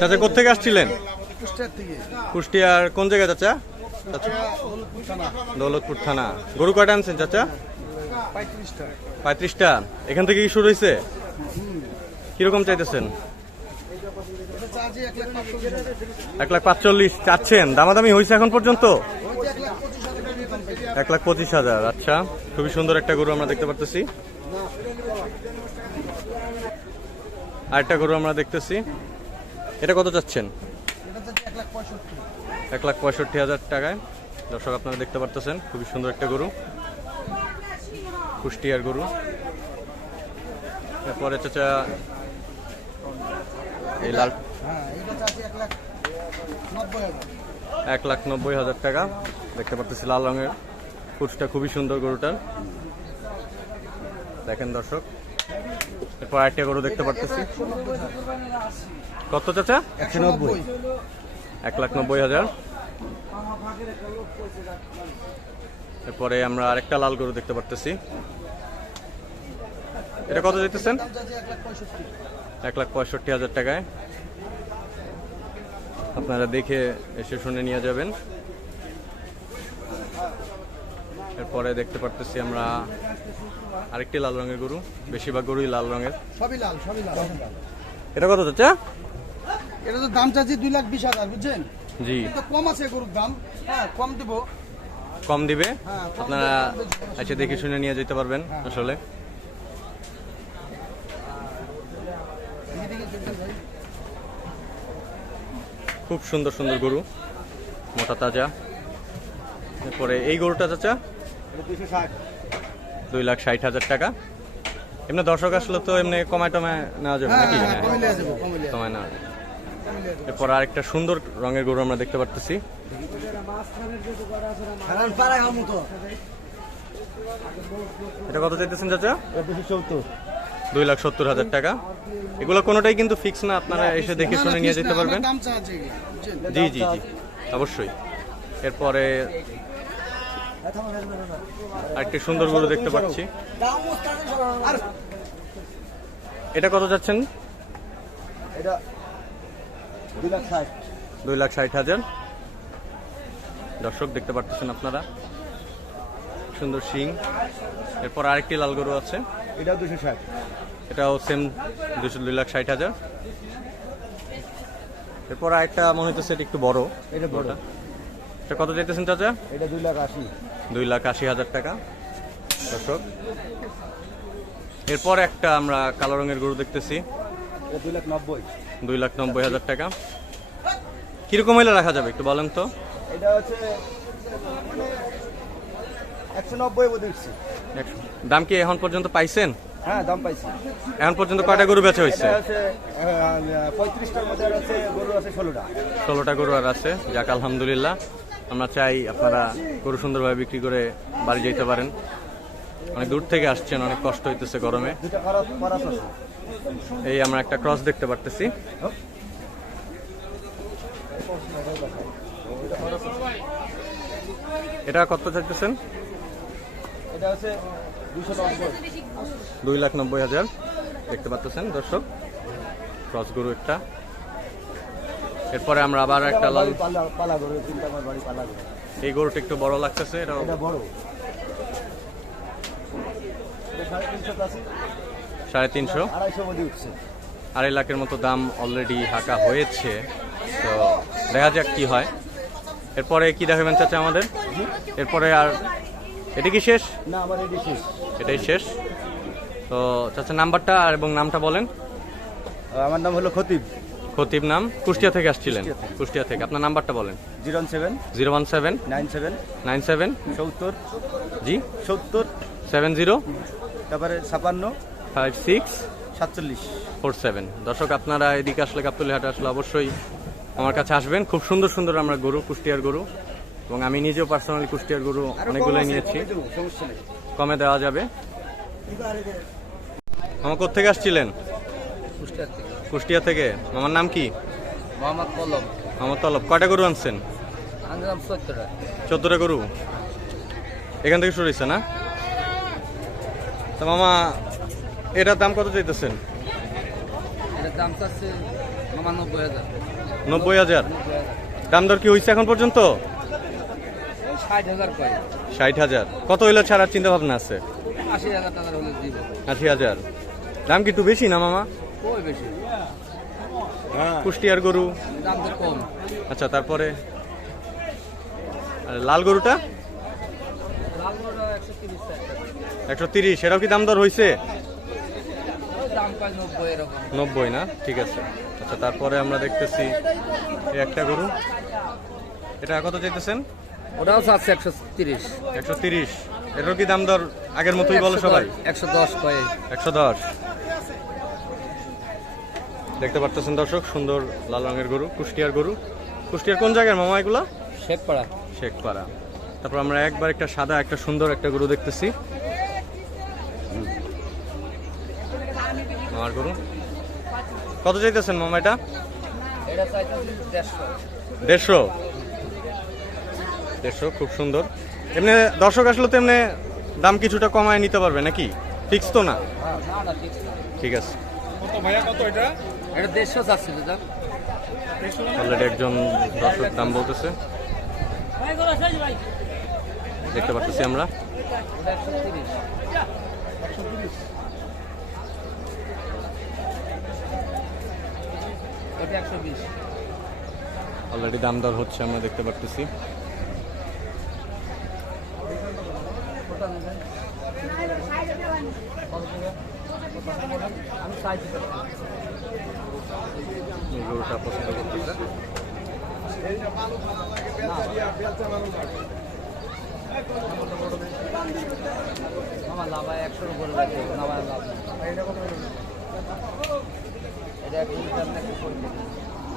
চাচা কোথেকে আসছিলেন? কুষ্টিয়ার কোন জায়গায় চাচা? দৌলতপুর থানা। গরু কয়টা আনছেন চাচা? 35টা। এখান থেকে কি শুরু হয়েছে? কিরকম চাইতেছেন? 1,45,000 চাচ্ছেন। দামাদামি হয়েছে এখন পর্যন্ত? 1,25,000। আচ্ছা, খুবই সুন্দর একটা গরু আমরা দেখতে পারতেছি। আরেকটা গরু আমরা দেখতেছি, এটা কত চাচ্ছেন? 1,65,000 টাকায়। দর্শক আপনারা দেখতে পারতেছেন, খুবই সুন্দর একটা গরু, কুষ্টিয়ার গরু। এরপরে চাচা এই লাল 1,90,000 টাকা দেখতে পারতেছি, লাল রঙের কুচটা খুবই সুন্দর গরুটার। দেখেন দর্শক, এরপর আরেকটা গরু দেখতে পারতেছি। কত চাচা? 1,90,000। এরপরে আমরা আরেকটা লাল গরু দেখতে পারতেছি, এটা কত দিতেছেন? 1,65,000 টাকায়। আপনারা দেখে এসে শুনে নিয়ে যাবেন। এরপরে দেখতে পারতেছি আমরা আরেকটি লাল রঙের গরু, বেশিরভাগ গরুই লাল রঙের। সবই লাল। এটা কত চাচা? এটা তো দাম চাচ্ছি 2,20,000, বুঝছেন? জি, তো কম আছে গরুর দাম। হ্যাঁ, কম দিব। কম দিবে? হ্যাঁ, কম আপনারা দিবে। এসে দেখে শুনে নিয়ে যেতে পারবেন। আসলে খুব সুন্দর সুন্দর গরু, মোটা তাজা। এরপরে এই গরুটা চাচা 2,60,000 টাকা। এমনি দর্শক আসলে তো এমনি কমায় টমায় নেওয়া যাবে নাকি? হ্যাঁ, কমায় নেওয়া যাবে। এরপর আরেকটা সুন্দর রঙের গরু আমরা দেখতে পারতেছি, এটা কত চাইতেছেন চাচা? 2,70,000 টাকা। এগুলো কোনোটাই কিন্তু ফিক্স না, আপনারা এসে দেখে শুনে নিয়ে যেতে পারবেন। জি জি জি, অবশ্যই। এরপরে আরেকটি সুন্দর গরু দেখতে পাচ্ছি, এটা কত যাচ্ছেন? এটা 2,60,000। দর্শক দেখতে পারতেছেন আপনারা, সুন্দর শিং। এরপর আরেকটি লাল গরু আছে, এটাও 260। এটাও সেম 2,60,000। এরপর আরেকটা মনে হইতেছে এটা একটু বড়, এটা বড়টা। এটা কত চাইতেছেন চাচা? এটা 2,80,000। 2,80,000 টাকা। দর্শক এরপর একটা আমরা কালো রঙের গরু দেখতেছি, এটা 2,90,000। 2,90,000 টাকা। কিরকম হইলে রাখা যাবে একটু বলেন তো? এটা হচ্ছে 190 বলছি। দাম কি এখন পর্যন্ত পাইছেন? হ্যাঁ, দাম পাইছি। এখন পর্যন্ত কয়টা গরু বেচা হয়েছে? এটা হচ্ছে 35টার মধ্যে আছে গরু আছে 16টা। 16টা গরু আর আছে। যাক আলহামদুলিল্লাহ। আমরা চাই আপনারা গরু সুন্দরভাবে বিক্রি করে বাড়ি যেতে পারেন। অনেক দূর থেকে আসছেন, অনেক কষ্ট হইতেছে গরমে। দুটো খরচ আছে। এই আমরা একটা ক্রস দেখতে পারতেছি, এটা কত চাইতেছেন? এটা হচ্ছে 290। 2,90,000 দেখতে পাচ্ছেন দর্শক, ক্রস গরু একটা। এরপরে আমরা আবার একটা লাল পালা গরু, 3টা আমার বাড়ি পালা গরু। এই গরুটা একটু বড় লাগতেছে, এটা বড়। 350, 250 মধ্যে উঠছে। 2.5 লাখের মতো দাম অলরেডি হাঁকা হয়েছে। তো দেখা যাক কি হয়। এরপরে কি দেখাবেন চাচা আমাদের? এরপরে আর এটা কি শেষ? না, আমার এটি শেষ। এটাই শেষ। তো চাচা নাম্বারটা আর এবং নামটা বলেন। আমার নাম হলো খতিব। খতিব নাম, কুষ্টিয়া থেকে আসছিলেন? কুষ্টিয়া থেকে। আপনার নাম্বারটা বলেন। 017 017 97 97 70 জি 70 70 তারপরে 56 56 47 47। দর্শক আপনারা এদিকে আসলে গাবতলী হাটে আসলে অবশ্যই আমার কাছে আসবেন। খুব সুন্দর সুন্দর আমরা গরু, কুষ্টিয়ার গরু, এবং আমি নিজেও পার্সোনালি কুষ্টিয়ার গরু অনেকগুলোই নিয়েছি, কমে দেওয়া যাবে। মামা কোথেকে আসছিলেন? কুষ্টিয়া থেকে। মামার নাম কি? মোহাম্মদ তলব। কয়টা গরু আনছেন? 14টা গরু এখান থেকে শুরু হয়েছে না? তো মামা এটার দাম কত চাইতেছেন? এটার দাম চাচ্ছে আমার 90,000। 90,000। দাম দর কি হয়েছে এখন পর্যন্ত? 60,000 কয়। 60,000। কত হইলে ছাড়ার চিন্তা ভাবনা আছে? 80,000 টাকা হলে দিব। 80,000। দাম কি একটু বেশি না মামা? কই বেশি? কুষ্টিয়ার গরু। দাম তো কম। আচ্ছা, তারপরে আর লাল গরুটা লাল গরুটা 130 টাকা। 130। এটাও কি দাম দর হয়েছে? ওই দাম কয় 90 এরকম। 90 না? ঠিক আছে। আচ্ছা, তারপরে আমরা দেখতেছি এই একটা গরু। এটা কত চাইতেছেন? ওটাও আছে 130। 130। এটার কি দাম দর আগের মতোই বলো সবাই? 110 কয়। 110। দেখতে পারতেছেন দর্শক, সুন্দর লাল রঙের গরু, কুষ্টিয়ার গরু। কুষ্টিয়ার কোন জায়গার মামা এগুলা? শেখপাড়া। শেখপাড়া। তারপর আমরা একবার একটা সাদা একটা সুন্দর একটা গরু দেখতেছি। মামার গরু কত চাইতেছেন মামা এটা? এটা চাইতেছি 150। 150 খুব সুন্দর। এমনি দর্শক আসলে তো এমনি দাম কিছুটা কমায় নিতে পারবে নাকি? ফিক্স তো না? না ঠিক না। ঠিক আছে। কত ভাইয়া কত এটা? এটা 150 যাচ্ছে দাদা। অলরেডি একজন দর্শক দাম বলতেছে, দেখতে পাচ্ছি আমরা। ওটা 130। 130। এটা 120। অলরেডি দাম দর হচ্ছে, আমরা দেখতে পাচ্ছি। আমি চাইছি এই গরুটা পছন্দ করতেছে। আমার লাভ 100 উপরে লাগবে। আমার লাভ এটা কত? এটা 1 লিটার না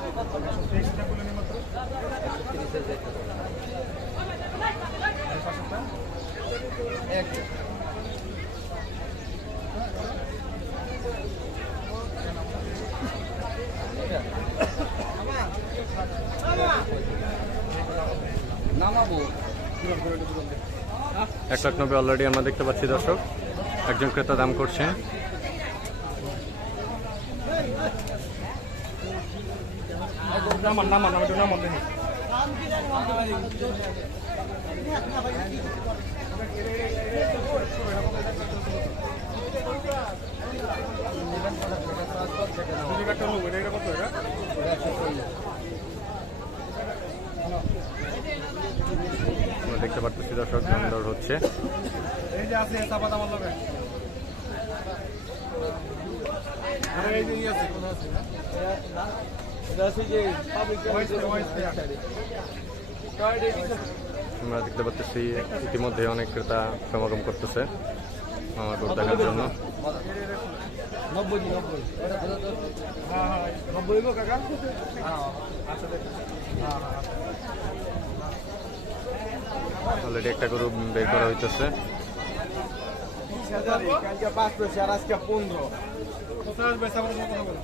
130 টাকা বলে নি মাত্র। 130 এর এক নামাবো 190 অলরেডি আমরা দেখতে পাচ্ছি দর্শক, একজন ক্রেতা দাম করছেন। আমরা দেখতে পাচ্ছি দর্শক, দাম দর হচ্ছে। এই যে আছে চাপা দাম লাগবে। আরে এই যে আছে কোন আছে না? এটা আছে যে পাবলিক আমরা দেখতে পাচ্ছি ইতিমধ্যে অনেক ক্রেতা সমাগম করতেছে আমার গরু দেখার জন্য। 90 হ্যাঁ হ্যাঁ 90 গো কাকা। হ্যাঁ আচ্ছা দেখুন। হ্যাঁ হ্যাঁ অলরেডি একটা গরু বের করা হইতেছে। 30,000 কালকে 5 পয়সা আর আজকে 15। 50 পয়সা করে কত হবে?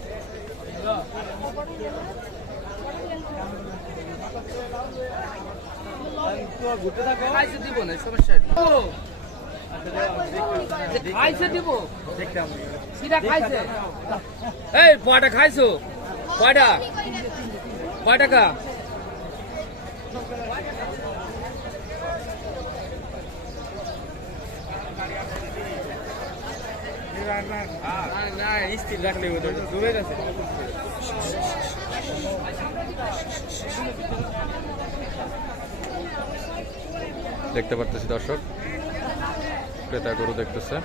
খাইছে দিব না, সমস্যা নেই। খাইছে দিব দেখতাম সিধা খাইছে। এই কয়টা খাইছো? কয়টা? কয় টাকা? না স্থির রাখলে ডুবে গেছে। দেখতে পারতেছি দর্শক, ক্রেতা গরু দেখতেছে।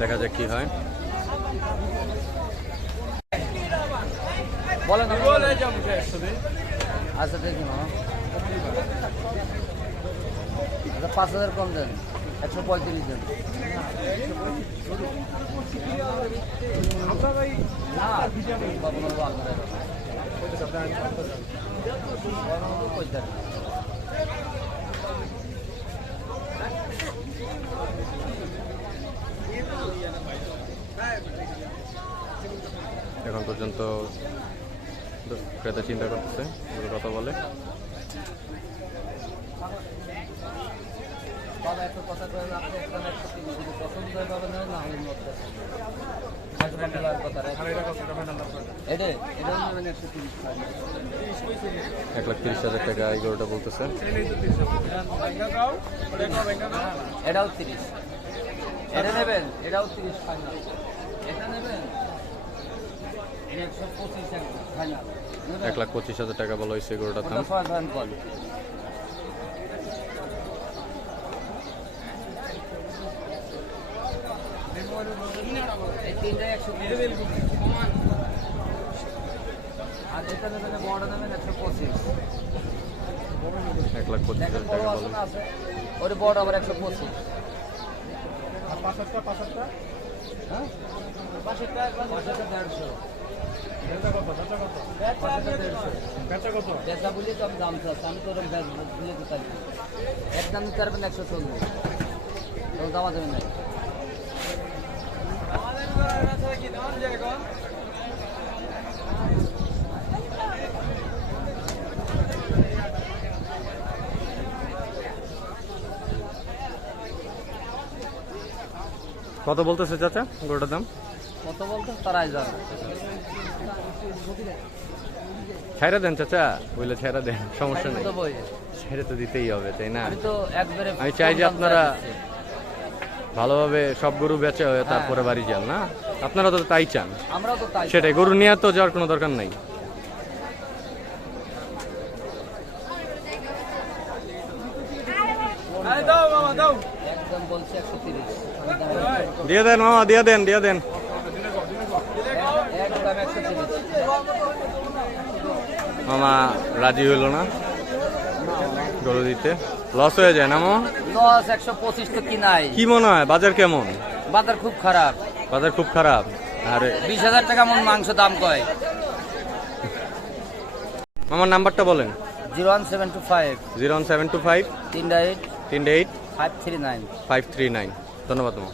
দেখা যাক কি হয়। বলেন আচ্ছা দেখুন 5,000 কম দেন, 135 দেন। এখন পর্যন্ত ক্রেতা চিন্তা করতেছে কথা বলে। বাবা একটা কথা করেন, আপনি একটা 130 যদি পছন্দ হয় বাবা নেও, না হলে মত দেন। কথা রাখ। আর এটা কত টাকা নাম্বার করে? এটা নেবেন 130 টাকা। 1,30,000 টাকা এই গরুটা বলতেছে। সেটাই তো 30 ব্যাংকা দাও, ওটা কো ব্যাংকা দাও। এটাও 30। এটা নেবেন, এটাও 30 ফাইনাল। এটা নেবেন, এটা 125 একদম ফাইনাল। 1,25,000 টাকা বলা হয়েছে গরুটার দাম। ওটা 6 ভান কল। এই তিনটা 120 সমান। আর এটা নেবেন, বড় নেবেন 125। 1,25,000 বড় টাকা আছে বলে। না আছে, ওর বড় আবার 125। আর পাঁচটা হ্যাঁ, পাশেরটা 150। এটা কত? বেচা কত? বেচা কত? বেচা বলি তো আমি দাম চাচ্ছি, আমি তো ওরকম বুঝে তো থাকি। একদম নিতে পারবেন 140, তখন দামা দেবেন না। কত বলতেছে চাচা গরুটার দাম? কত বলতো তারাই যান। ছাইরা দেন চাচা, বললে ছাইরা দেন, সমস্যা নেই। তো বই, ছাইরা তো দিতেই হবে, তাই না? আমি তো একবারে আমি চাই যে কম দাম আপনারা দিচ্ছি। ভালোভাবে সব গরু বেচে হয়ে তারপরে বাড়ি যান, না? আপনারা তো তাই চান। আমরাও তো তাই। সেটাই, গরু নিয়ে তো যাওয়ার কোনো দরকার নাই। দাও মামা দাও। একদম বলছি 130। দিয়ে দেন মামা, দিয়ে দেন, দিয়ে দেন। একদম 130। মামা রাজি হইলো না গরু দিতে, লস হয়ে যায় না মামা? লস 125 তো কি নাই। কি মনে হয় বাজার কেমন? বাজার খুব খারাপ। বাজার খুব খারাপ। আরে 20,000 টাকা মন মাংস দাম কয়। আমার নাম্বারটা বলেন। 01725 01725 38 38 539। 539। ধন্যবাদ মামা।